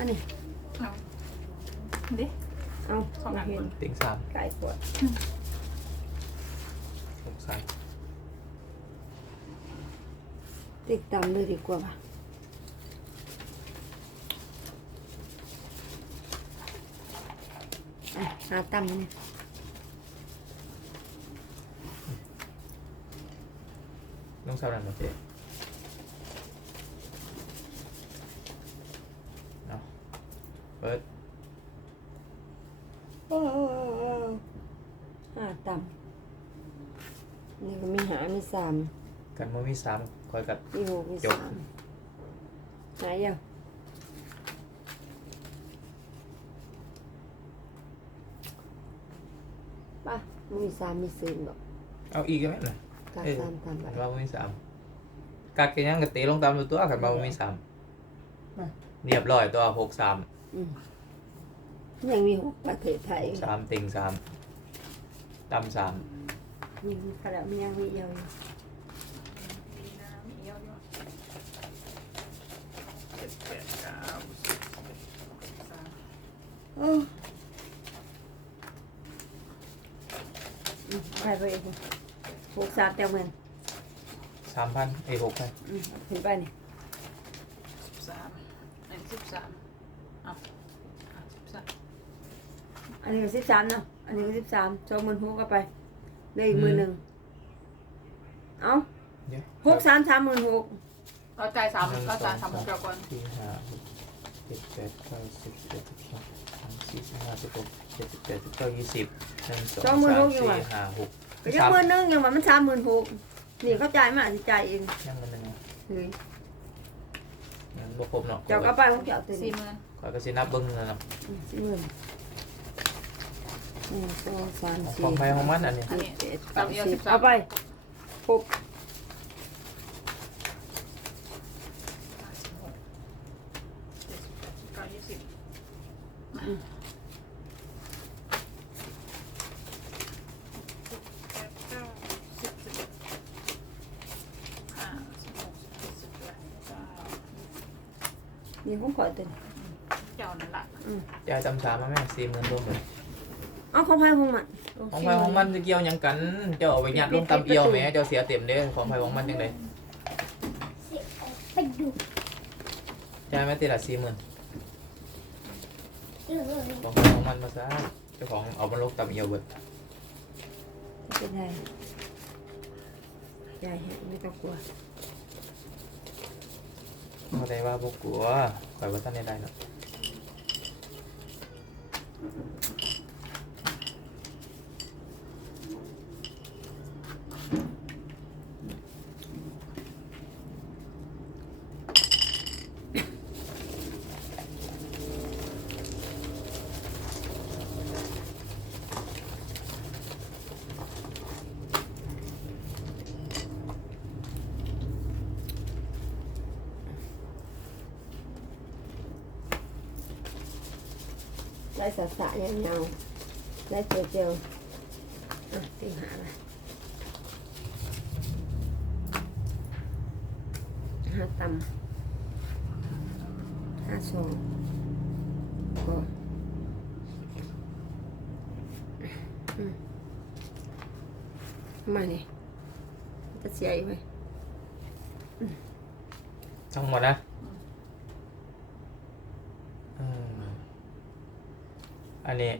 มานี่เอาดิเอาสองอันเห็นติงสามไก่ปวดหกสามติดตามเลยดีกว่าป่ะอะหาตำเนี่ยต้องเท่านั้นหมดเจ๊เอาเปิด โอ้หาตำนี่ก็มีหามี สามกันมือมีสามคอยกัดมีหกมีจบ สามหายยังป่ะมีสามมีสี่บอกเอาอีกไหมล่ะ กาเอ้ย สามตำไปขันว่าบ่มีสามกักกันยังกะตีลงตามตัวขันว่าบ่มีสามมา เรียบร้อยตัวหกสามอืมยังมีหกประเทศไทย สามติงสามตำสาม มีกระดาษมียังมีเยอะอยู่มีน้ำมีเยอะอยู่เจ็ดแปดเก้าสิบสามโอ้อืมไปไปอีกหกสามเจ้าเมืองสามพันไอ้หกพันอืมขึ้นไปนี่สิบสามอันนี้สิบสามเอาอะสิบสามอันนี้ก็สิบสามเนาะอันนี้ก็สิบสามสองหมื่นหกก็ไป เหลยอีกหมื่นหนึ่งเอาเดี๋ยวหกสามสามหมื่นหกเราจ่ายสามเราจ่ายสามหกเดียวก่อนสี่ห้าหกเจ็ดแปดเก้าสิบเจ็ดสิบสองสามสี่สิบห้าสิบหกเจ็ดสิบแปดสิบเก้ายี่สิบหนึ่งสองสามสี่ห้าหกก็ยังหมื่นหนึ่งยังว่ามันสามหมื่นหกนี่เขาจ่ายมาสิจ่ายเองยังมันหนึ่งเฮ้ยยังบ่ครบเนาะเจ้าก็ไปของเจ้าตัวสี่นี้หมื่นข้อยก็สินับเบิ้งแล้วเนาะอืมสี่หมื่น หนึ่งสองสามสี่ของไปของมันอันนี้เจ็ดแปดเก้าสิบเอาไปหกห้าสิบหกเจ็ดสิบแปดสิบเก้ายี่สิบมาแปดเก้าสิบสิบเอ็ดห้าสิบหกสิบเจ็ดสิบแปดสิบเก้านี่ของข่อยตัวนี้เจ้านั่นละอืมจ่ายตำสามมาแม่สี่หมื่นรวมเลยเอา ของไผ่ของมันของไปของมันจะเกี่ยวหยังกัน เจ้าเอาไปยัดลงตำเอียวแหมเจ้าเสียเต็มเด้ของไปของมันจังไดไปดูจ่ายมาทีละสี่หมื่นเลยของไปของมันมาซะเจ้าของเอามาลงตำเอียวเบิดเป็นไรยายเห็นไม่ต้องกลัวเข้าใจว่าพวกกลัวข่อยว่าท่านได้ได้เนาะ ได้สะสะยาวเงาได้เจียวเจียวอะตีหาห้าตำห้าสองก็มมาเนี่ยจะเสียอีกไหมทั้งหมดนะอืมอันนี้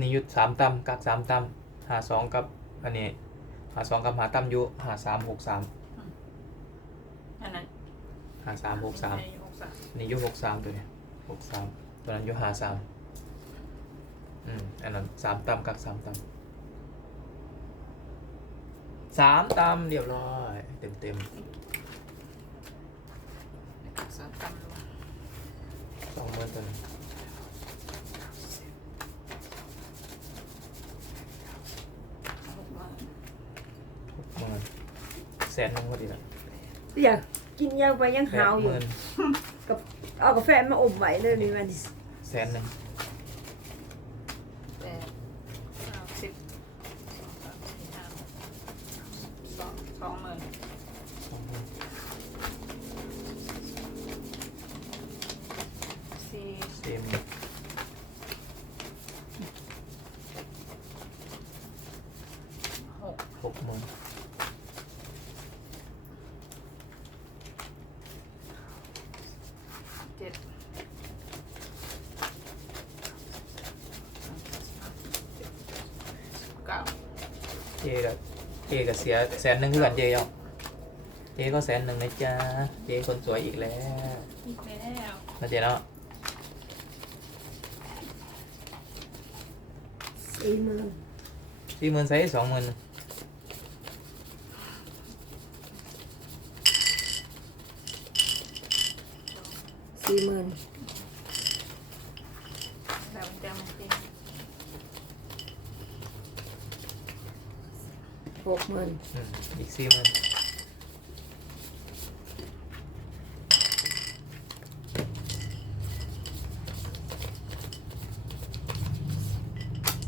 นี่ยุดสามตำกักสามตำหาสองกับอันนี้หาสองกับหาตำอยุหาสามหกสามอันนั้นหาสามหกสามในหกสามนี่อยุหกสามตัวเนี้หกสามตัวนั้นอยุหาสามอืมอันนั้นสามตำกักสามตำสามตำเรียบร้อยเต็มเต็มสามตำรวมสองหมื่นตัวนี้ หกหมื่น หกหมื่น แสนหนึงพอดีละอยากกินยาไปยังแปหาดวอหยู่มื่นเอากาแฟมาอมไว้เลยนี่มันแสนหนึ่ง แปดเก้าสิบสองสามสี่ห้าหกสองสองหมื่น สองหมื่น เจกับเจกับเสียแสนหนึ่งคือกันเจยอเจก็แสนหนึ่งนะจ๊ะเจคนสวยอีกแล้วอีกแล้วนะเจเนาะสี่หมื่นสี่หมื่นใส่สองหมื่นสี่หมื่น แบบมันจะมันจริง หกหมื่นอืมอีกสี่หมื่น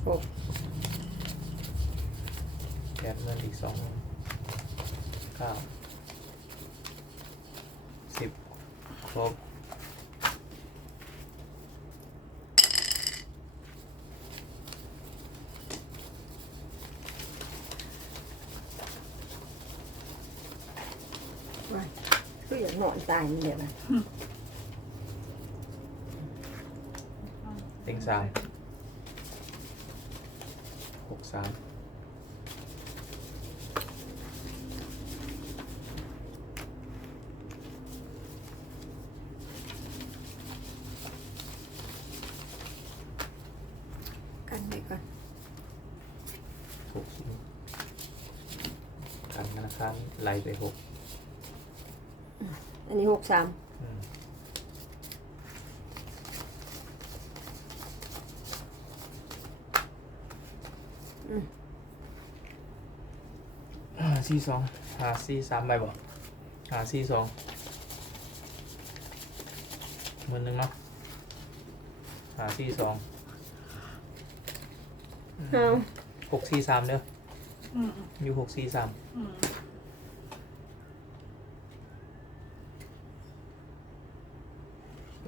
หกแปดหมื่นอีกสองหมื่นเก้าสิบครบ ไปคื ออย่างนอนตายนี่เดี๋ยวนะเต็งสามหกสามกันไปก่อนหกชิ้นการธนาคารไหลไปหกอั นนี้หกสามอืมอืมหาสี่สองหาสี่สามใบบ่หาสี่สองหมื่นหนึ่งเนาะหาสี่สองเอาหกสี่สามเด้ออืมอยู่หกสี่สาม อืม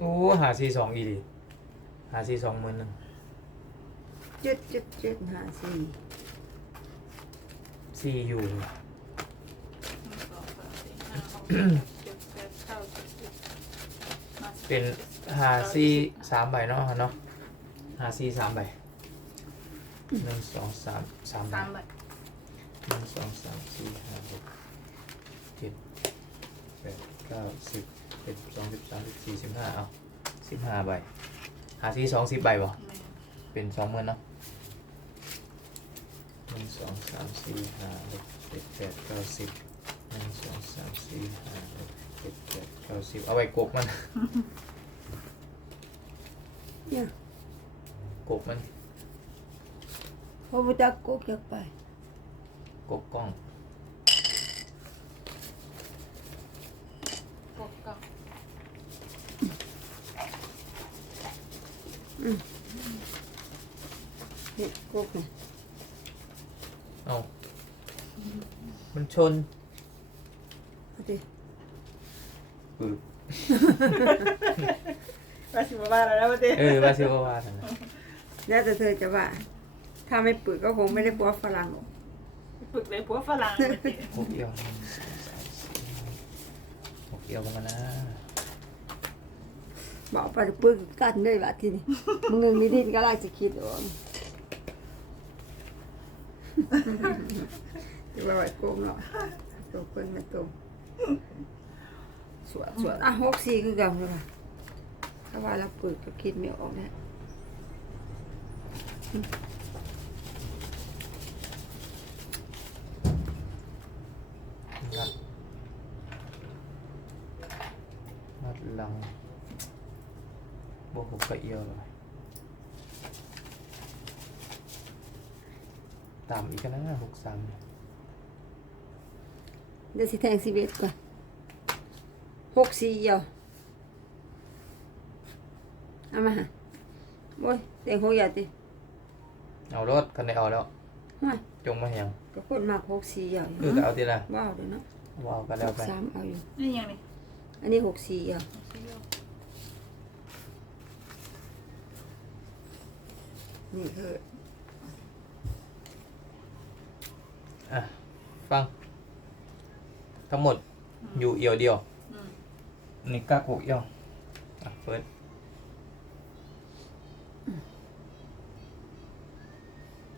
โอ้ หาสี่สองอีดีหาสี่สองหมื่นหนึ่งเจ็ดเจ็ดเจ็ดห้าสี่สี่อยู่หนึ่งสองสามสี่ห้าหกเจ็ดแปดเก้าสิบสิบมาสิบเป็นหาสี่สามใบเนาะเนาะหาสี่สามใบหนึ่งสองสามสามใบสามใบหนึ่งสองสามสี่ห้าหกเจ็ดแปดเก้าสิบเอ็ดสองสิบสามสิบสี่สิบห้าเอา สิบห้าใบหาสี่สองสิบใบบ่แม่เป็นสองหมื่นเนาะหนึ่งสองสามสี่ห้าหกเจ็ดแปดเก้าสิบหนึ่งสองสามสี่ห้าหกเจ็ดแปดเก้าสิบเอาไว้กบมันเนี่ยกบมันพระพุทธกุกจะไปกบกล้อง หกเก้า เฮ็ดกุกเนี่ยเอามันชนเอาดิปึ๊บว่าสิบว่าแล้วนะว่าเต้เออว่าซิว่าว่าทำไมแล้วแต่เธอจะว่า ถ้าไม่ปึกก็คงไม่ได้ปัวฝรั่งหรอกฝึกเลยผัวฝรั่ง หกเอียวหนึ่งสองสามสี่หกเอียวกันนะ บอกไปปึกกันเลยว่าทีนี้มึงเงินมีดินก็ไล่จะคิดว่าจะว่าไอ้โกงเนาะตัวเพิ่นมาตรงสวดสวดอะหกสี่คือกันเลยว่ะถ้าว่าเราปึกก็คิดไม่ออกนะงัดงัดหลังบ วกหกกระเอียวเลยตามอีกกันนะหกสามเดี๋ยวสิแทงสิบเอ็ดก่อนหกสี่เอียวเอามาหาโอ้ยเต็งหกอย่าติเอารถคันได้เอาแล้วไม่จงมาเหียงก็คนมากหกสี่เอียวอยู่เออก็เอาทีละว้าวเดี๋ยวเนาะว้าวก็หแล้วกไปสามเอาอยู่นี่ยังนี่อันนี้หกสี่เอียว นี่คืออะ ฟัง ทั้งหมดอยู่เอียวเดียวอืมนี่กักหกเอียวอะเปิด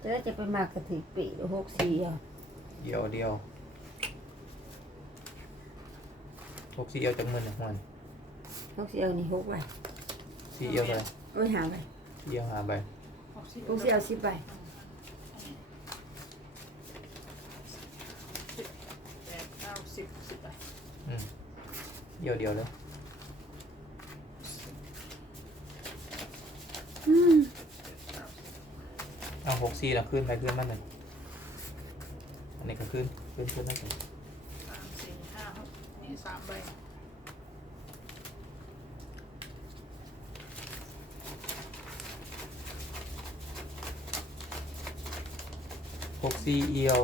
จะได้จะไปมากกระถิปีหรือหกสี่อะเดียวเดียวหกสี่เอียวจังมือนะมันหกสี่เอานี่หกใบสี่เอียวเลยเอาไปหาใบสี่เอียวหาใบ หกสิบหกสี่เอาสิบใบสิบแปดเก้าสิบสิบไปอืมเดียวเดียวเลยอืมเก้าสิบเอาหกสี่แล้วขึ้นไปขึ้นมันหนึ่งอันนี้ก็ขึ้นขึ้นขึ้นนั่นเองสามสี่ห้าหกนี่สามใบ หกสี่เอียว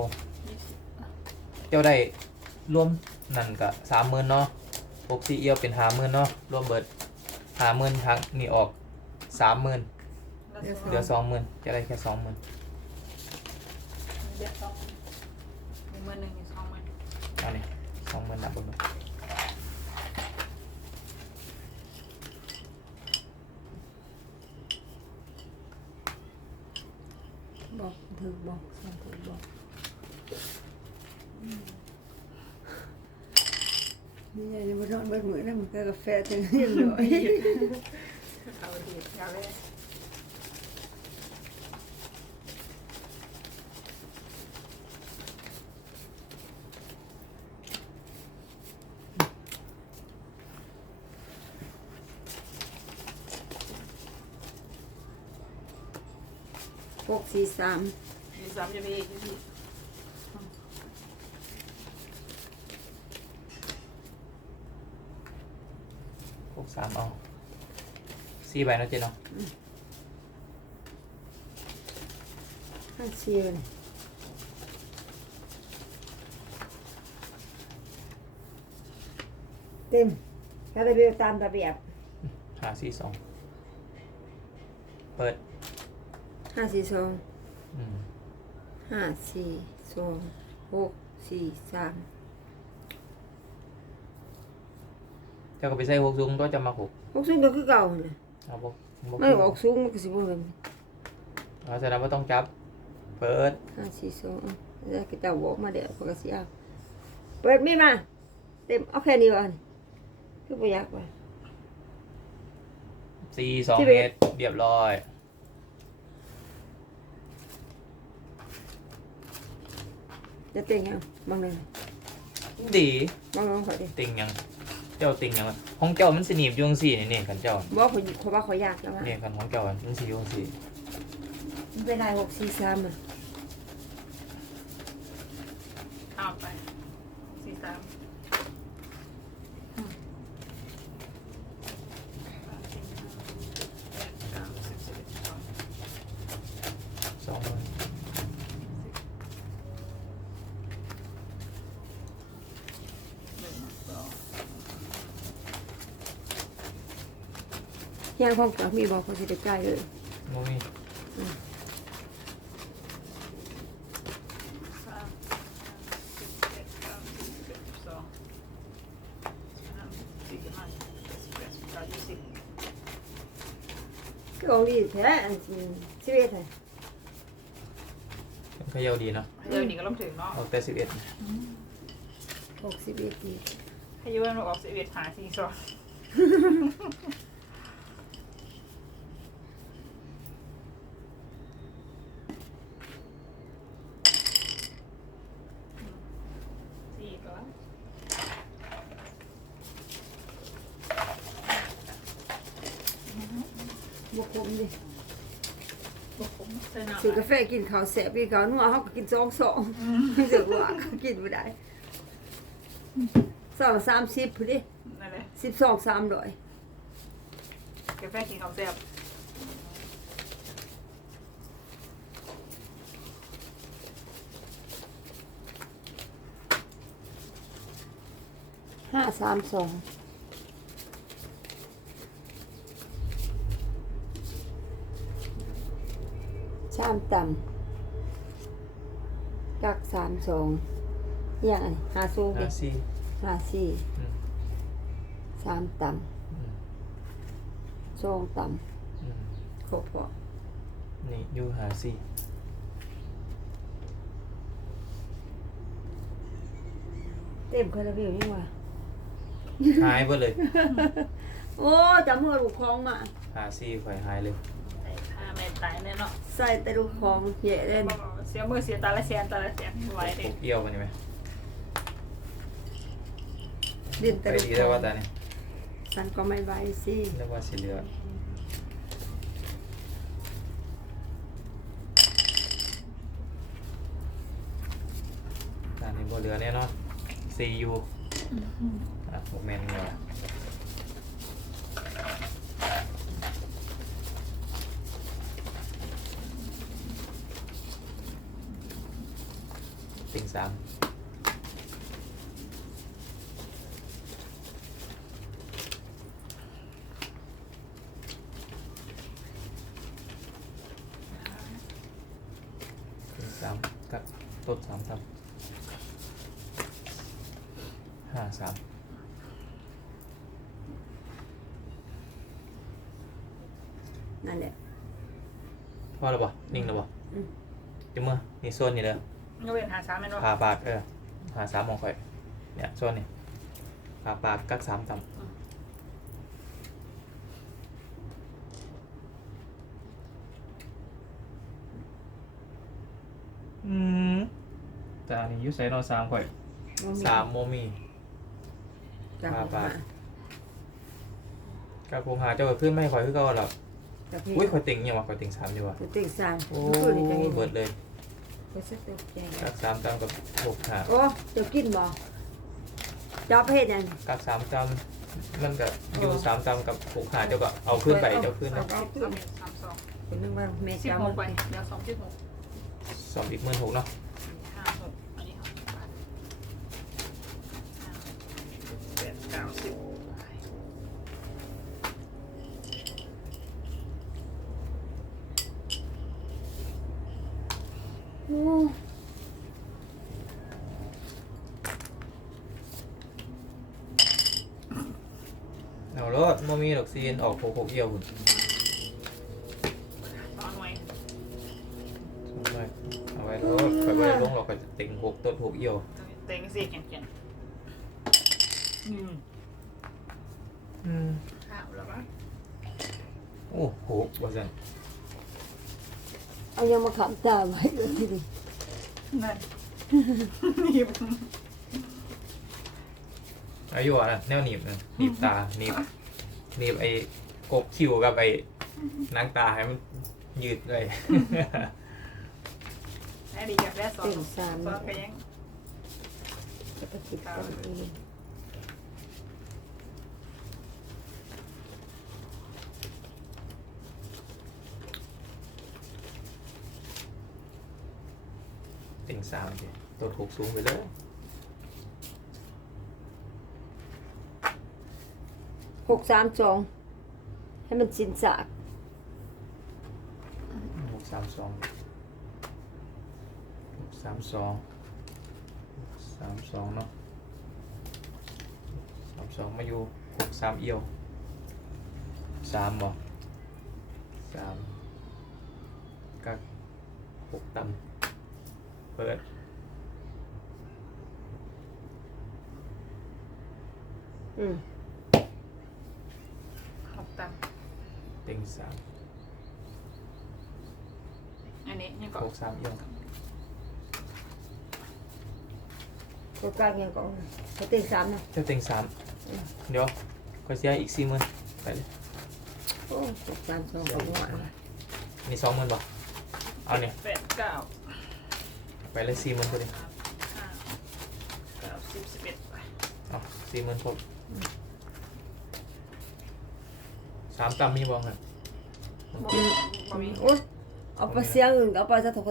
ยี่สิบเจ้าได้ร่วมนั่นกับสามหมื่นเนาะหกสี่เอียวเป็นหาหมื่นเนาะรวมเบิดหาหมื่นครั้งนี่ออกสามหมื่นแล้วเหลือสองหมื่นจะได้แค่สองหมื่นเจ็ดสองมีมือหนึ่งมีสองมืออันนี้สองหมื่นนับบนบอกถือ บอกสองถือบอกอืมนี่ไงยังไม่นอนเบิดมือนะมันก็กาแฟถึงเรียบร้อยเอาดีเอาเลยหกสี่สามยี่ สามจะมีอีกยี่สิบหกสามเอาสี่ใบเนาะเจ๊เนาะห้าสี่เลยเต็มถ้าระเบียบตามระเบียบหาสี่สองเปิดห้าสี่สองอืม ห้าสี่สองหกสี่สามเจ้าก็ไปใส่หกสูงตัวจะมาหกหกสูงก็คือเก่าน่ะเอาบกบกไม่ออกสูงมันก็สิบเลยเอาแสดงว่าต้องจับ เปิดห้าสี่สองอะแล้วก็จะบอกมาเดี๋ยวพอก็สิเอาเปิดมีดมาเต็มเอาแค่นี้วะนี่คือประหยัดว่ะสี่สองที่เมเบ็ตดรเรียบร้อย จะเต็งยังบางเลยดีบางลองขอดิติงยังเจ้าติงยังวะของเจ้ามันสนิบอยวงสี่นี่นี่กันเจ้าบอกเขาเขาว่าเขาอยากแล้วว่าเนี่ยกันของเจ้ามันสี่อยวงสี่มันเป็นไรหกสี่สามอะเอาไปสี่สามอืมสามสี่ห้าหกเจ็ดแปดเก้าสิบสิบเอ็ดสิบสอง สองหมื่น หนึ่งสอง ย่างห้องกับมีบอกเขาสิได้ใกล้เลยโมมีสามสิบเอ็ดเก้าสิบสิบเอ็ดสิบสองสามสี่ห้าหกเจ็ดสิบแปดสิบเก้ายี่สิบก็องดีแท้อันสิสิบเอ็ดเลยเขย่าดีเนาะเดี๋ยวนี้ก็ลงถึงเนาะเอาแต่สิบเอ็ดหกสิบเอ็ดดีให้ยูเอ็นออกสิบเอ็ดหาสี่สองสี่ก็แล้ว บวกผมดิ พวกผมใส่หนัก ซื้อกา แฟกินข้าวแสบกินข้าวนัวเขาก็กินสองสองไม่เสือกว่าเขากินไม่ได้สองสามสิบพอดีนั่นแหละสิบสองสามร้อยกาแฟกินข้าวแซ่บห้าสามสอง่ำกักสามสองอย่างอันหาสูงห้าสี่ห้าสี่สามต่ำสองต่ำครบพอนี่ยูหาสี่เต็มคาราเบลนี่วะหายไปเลย โอ้จำเมื่อลูกคล้องมาหาซี่ข่หายเลย ต่ถ้าไม่ตายแน่เนาะใส่แต่ลูกคลองเหยะเล่นเสียมือเสียตาละแสนตาละแสนไหวพเด็วกเอี้ยวมันนี่ไหมดินแต่ไปลูกดีคลได้องว่าตาเนี่ยสันก็ไม่ไหวสิเรียกว่าสีเหลืองตานี้บ่เหลือแน่นอนซียูอะโมเมนต์เนี่ยว่ะ ติ่งสามติ่งสามกับต้นสามครับห้าสามนั่นแหละพอแล้วบ่นิ่งแล้วบ่อืมจังมือนี่โซนนี่เลย ยกเว้นหาสามแม่นบ่ผ่าปากเออหาสามมองข่อย เนี่ยโซนนี่ผ่าปากกักสามต่ำอืมแต่อันนี้อยูใส่นอนสามข่อยบ่สามโมมีจับปลาปลามากับผมหาเจ้าก็ขึ้นไม่ข่อยคือเก่าหรอกจับพี่อุ้ยข่อยติ่งยังวะข่อยติ่งสามดีกว่าตัวติ่งสามโอ้คือนี่จะเห็นเบิดเลย ไปสเต็ปแกงกักสามตามกับหกหาโอ้เดี๋ยวกินบ่จับเพศยังกักสามตามมันก็อยู่สามตามกับหกหาเจ้าก็เอาขึ้นไปเจ้าขึ้นเอานะเอาขึ้สานมสามสองคนนึกว่าแม่สิบจะหเอากไปเดี๋ยวสองสิบหกสองอีกหมื่นหกเนาะห้าหกอันนี้หกบาทห้าแปดเก้าสิบ เอารถโมมีดอกซีนออกหกหกเอี่ยวหุ่นสองหน่วยเอาไว้รถข่อยไว้ลงเราก็จะติ่งหกต้นหกเอี่ยวเต็งสี่แข็งแข็งอืมอืม ข้าวแล้วมั้งโอ้โหว่าสัน เอายังมาขำตาไว้เลยทีนี้นั่นนี่อายุอะนะแนวหนีบนะหนีบตาหนีบหนีบไอ้กบคิวกับไอ้นางตาให้มันยืดเลยไอ้ดีกับแรกสองติ่งสามสองก็ยังจะไปคิดกันเอง ติ่งสามสิตัวถูกสูงไปเลยหกสามสองให้มันสินสากหกสามสองหกสามสองสามสองเนาะสามสองมาอยู่หกสามเอี่ยวสามบ่สามกักหกต่ำ เปิด อืมหกตันติ่งสามอันนี้ยังก็หกสามเอี่ยวตัวกลางยังก็เขาติ่งสามนะเจ้าติ่งสามเดี๋ยวก็เสียอีกสี่หมื่นไปเลยโอ้หกสามสองของหวานว่ะนี่สองหมื่นบ่เอาเนี่ยแปดเก้า ไปเลยสี่หมื่นพอดีห้าเก้าสิบสิบเอ็ดไปเอาสี่หมื่นครบสามต่ำมีบ้างครับบ่มี โอ้ยเอาไปเสียเงินก็เอาไปซะถก